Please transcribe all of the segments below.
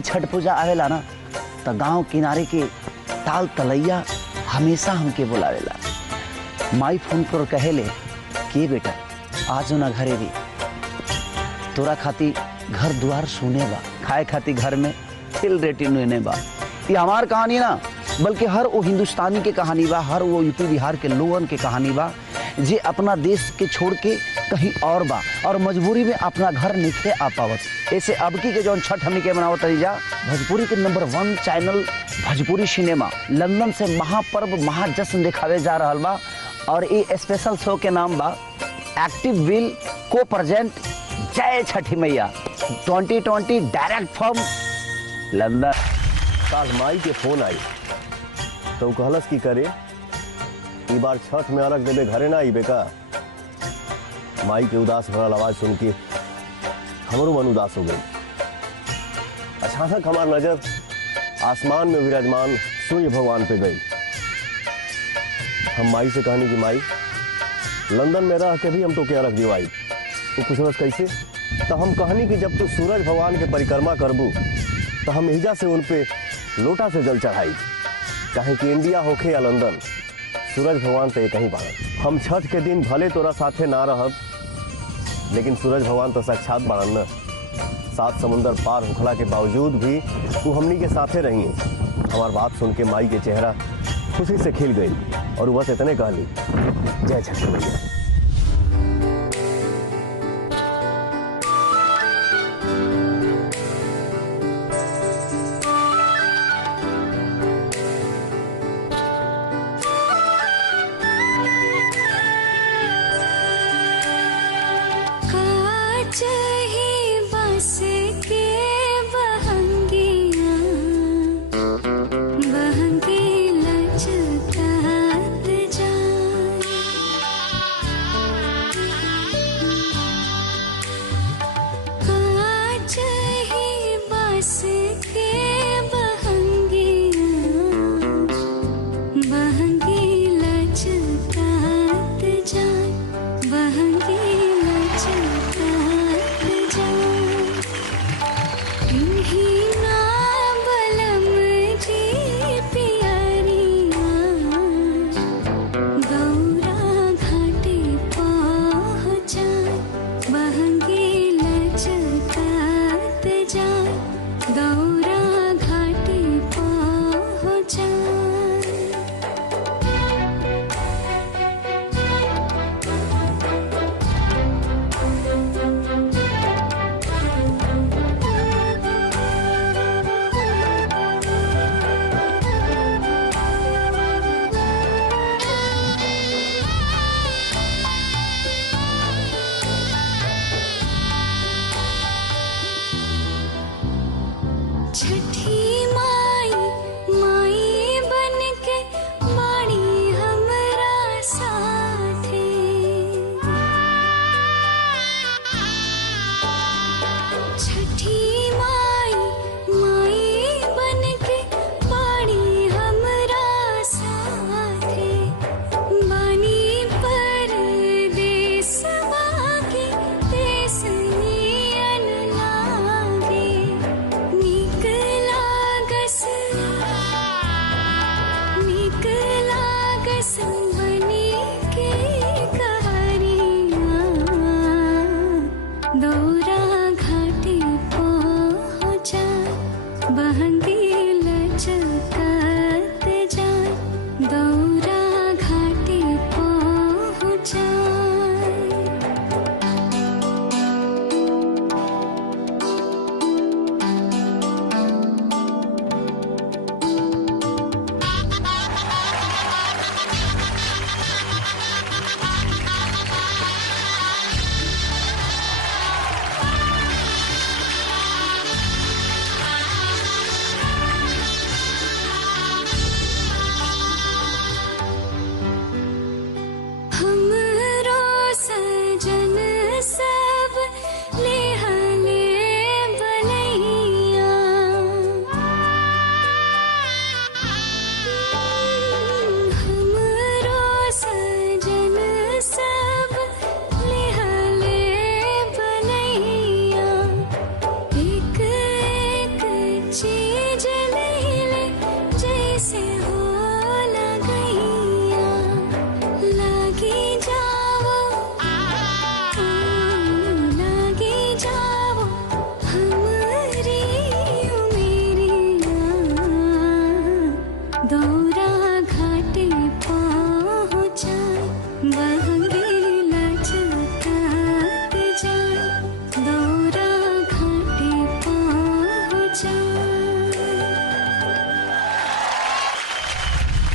छठ पूजा आवेला ना तो गांव किनारे के ताल तलैया हमेशा हमके बुलावेला। माई फोन पर कहेले कि बेटा आज ना घरे भी तोरा खाती घर द्वार सुने बा, खाए खाती घर में तिल रेटी नुने बा। ये हमार कहानी ना बल्कि हर वो हिंदुस्तानी के कहानी बा, हर वो यूपी बिहार के लोगन के कहानी बा जे अपना देश के छोड़ के कहीं और बा और मजबूरी में अपना घर नहीं आ पावत। ऐसे अबकी के जौन छठ हमनी के मनावत रही भोजपुरी के number 1 channel Bhojpuri cinema London से महापर्व महाजश्न दिखावे जा रहा बा और ये स्पेशल शो के नाम बा एक्टिव विल को प्रेजेंट जय छठी मैया 2020 डायरेक्ट फ्रॉम लंदन। काल माई के फोन आई तो कहलस की करे ई बार छठ में अलग देवे घरे ना आई बेका। माई के उदास भरल आवाज सुन के हमरो मन उदास हो गई। अचानक हमार नजर आसमान में विराजमान सूर्य भगवान पे गई। हम माई से कहनी कि माई लंदन में रह के भी हम तो क्या रख दियो आई। तो पूछलस कैसे, तो हम कहनी कि जब तू सूरज भगवान के परिक्रमा करबू तो हम हिजा से उन पे लोटा से जल चढ़ाई। कहे कि इंडिया होखे या लंदन सूरज भगवान तो एक ही बाड़न। हम छठ के दिन भले तोरा साथे ना रहब लेकिन सूरज भगवान तो साक्षात बाड़न न। 7 समुंदर पार होखला के बावजूद भी तू हमनी के साथे रही। हमार बात सुन के माई के चेहरा खुशी से खिल गई और बस इतने कहली जय छठ मैया।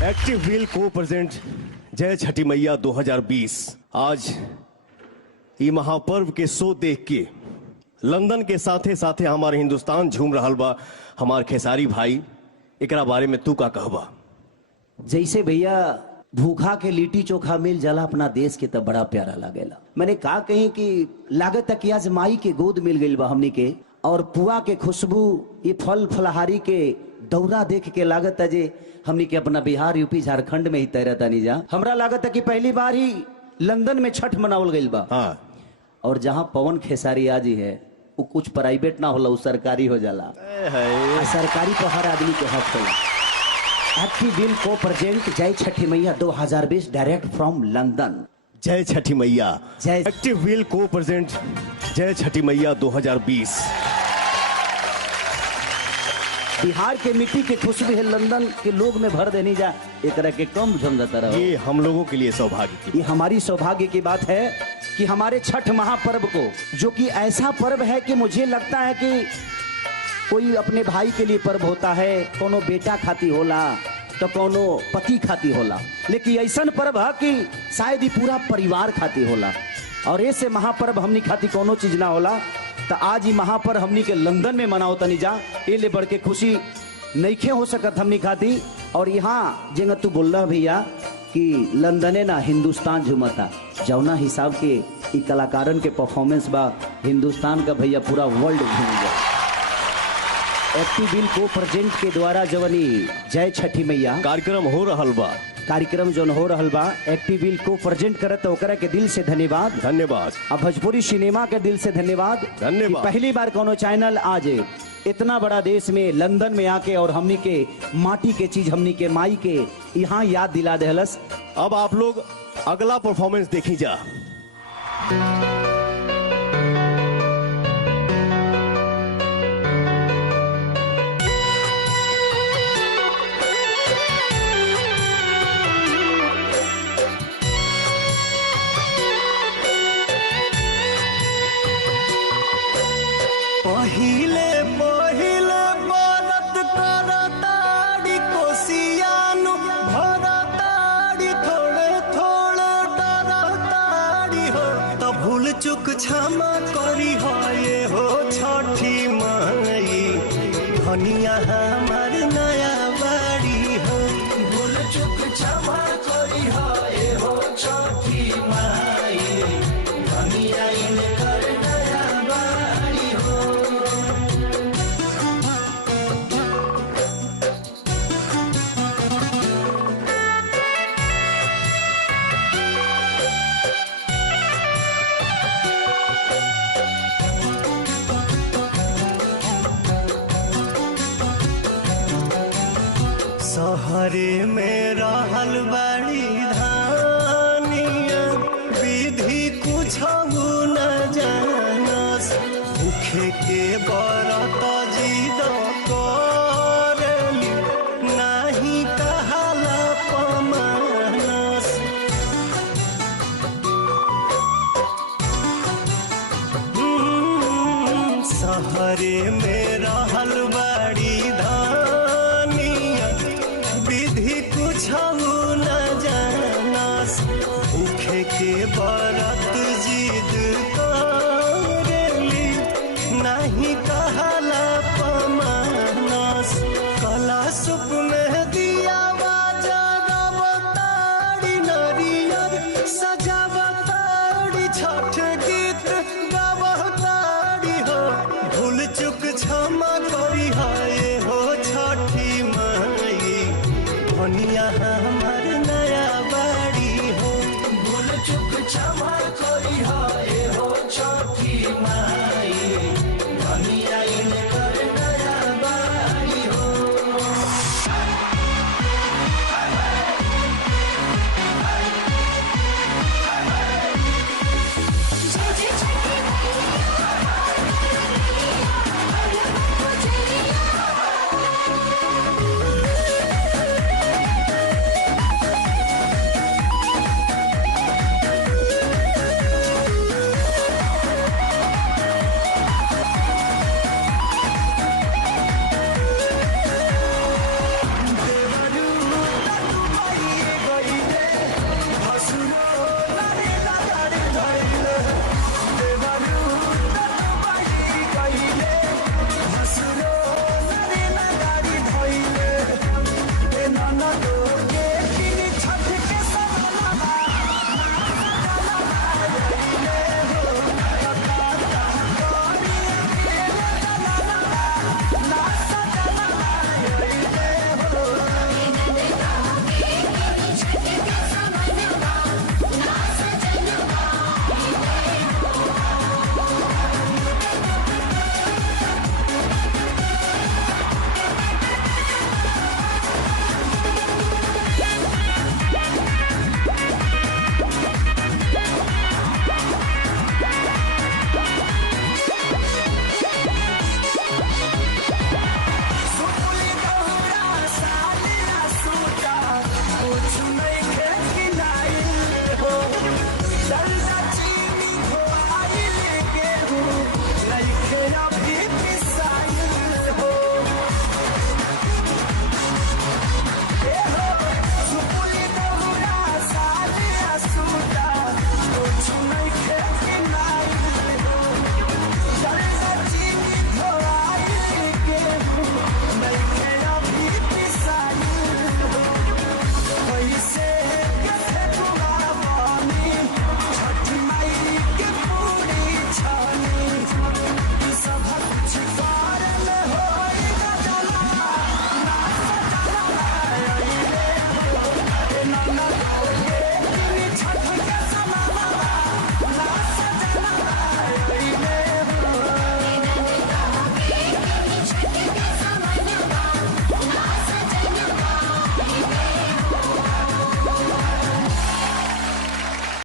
एक्टिव व्हील को प्रेजेंट जय छठी मैया 2020। आज ये महापर्व के शो देख के लंदन के साथे साथे हमारे हिंदुस्तान झूम रहा बा। हमार खेसारी भाई एकरा बारे में तू का कहबा? जैसे भैया भूखा के लिट्टी चोखा मिल जाला अपना देश के तब बड़ा प्यारा लागेला। मैंने कहा कहीं कि लागत तक आज माई के गोद मिल गई बा हमनी के, और पुआ के खुशबू ये फल फलहारी के दौरा देख के लागत है जे हमनी के अपना बिहार यूपी झारखंड में ही तैरता नहीं जा। हमरा लागत है कि पहली बार ही लंदन में छठ मनावल गई बा। हाँ। और जहाँ पवन खेसारी आजी है वो कुछ प्राइवेट ना होला, वो सरकारी हो जाला। सरकारी तो हर आदमी के हक होला। एक्टिव व्हील को प्रेजेंट जय छठी मैया 2020 डायरेक्ट फ्रॉम लंदन। जय छठी मैया। जय एक्टिव व्हील को प्रेजेंट जय छठी मैया 2020। बिहार के मिट्टी के खुशबू है लंदन के लोग में भर देनी जा, एक तरह के कम झमझता रहो। ये हम लोगों के लिए सौभाग्य की, ये हमारी सौभाग्य की बात है कि हमारे छठ महापर्व को, जो कि ऐसा पर्व है कि मुझे लगता है कि कोई अपने भाई के लिए पर्व होता है, कोनो बेटा खाती होला तो कोनो पति खाती होला, लेकिन ऐसा पर्व है कि शायद ही पूरा परिवार खाती होला। और ऐसे महापर्व हमनी खाती कोनो चीज ना होला। तो आज ही महापर्व हमनी के लंदन में मनाओ तनी जा, ये ले बढ़ के खुशी नईखे हो सकत हमनी खाती। और यहाँ जेंगा तू बोल रहा भैया कि लंदने ना हिंदुस्तान झुमता, जौना हिसाब के ई कलाकारन के परफॉर्मेंस बा हिंदुस्तान का भैया पूरा वर्ल्ड घूम गया। एक्टिव व्हील को प्रेजेंट के द्वारा जवनी जय छठी मैया कार्यक्रम हो रहल बा, कार्यक्रम जो हो रहल बा एक्टिव व्हील को प्रेजेंट करत ओकरा के दिल से धन्यवाद। धन्यवाद। अब भोजपुरी सिनेमा के दिल से धन्यवाद। धन्यवाद। पहली बार कोनो चैनल आज इतना बड़ा देश में लंदन में आके और हमनी के माटी के चीज हमनी के माई के यहाँ याद दिला देहलस। अब आप लोग अगला परफॉर्मेंस देखी जा। पहिले पहिले बरत करताड़ी कोसियानु भरताड़ी थोड़े थोड़े डरताड़ी हो, तो भूल चुक क्षमा करी हो ये हो छठी माई, धनिया हमार नया बाड़ी हो। भूल चुक क्षमा करी हो ये हो छठी माई, धनिया इनकर नया बाड़ी हो। सहरे में रहल बड़ी धानिया, विधि कुछ न जानस, भूखे के बरत जिद करेली, नाही कहाला पमानस। सहरे में रहल बड़ी धानिया, विधि कुछ न जानस, भूखे के बरत जिद करेली, नहीं कहला पमानस। कला सुप में दिया जगवताड़ी, नरियर सजावताड़ी, छठ गीत गावताड़ी हो। भूल चुक क्षमा करी हो ये हो छठी माई, धनिया